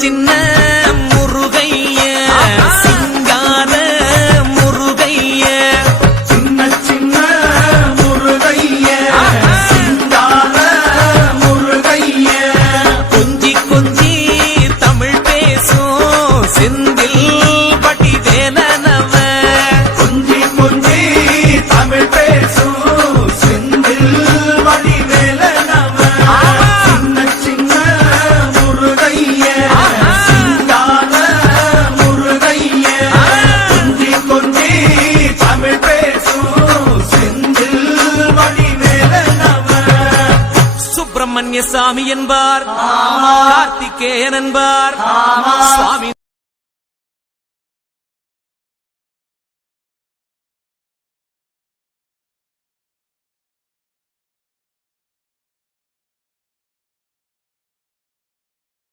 சின்ன முருகைய சிங்கார முருகைய சின்ன சின்ன முருகைய சிங்கார முருகைய கொஞ்சி கொஞ்சி தமிழ் பேசும் செந்தில் வடிவேலனவ கொஞ்சி கொஞ்சி தமிழ் பேசும் செந்தில் வடிவேலனவ சின்ன சின்ன முருகைய சிங்கார முருகைய கொஞ்சி கொஞ்சி தமிழ் பேசும் செந்தில் வடிவேலனவ சுப்பிரமணிய சாமி என்பார் கார்த்திகேயன் என்பார் சுவாமி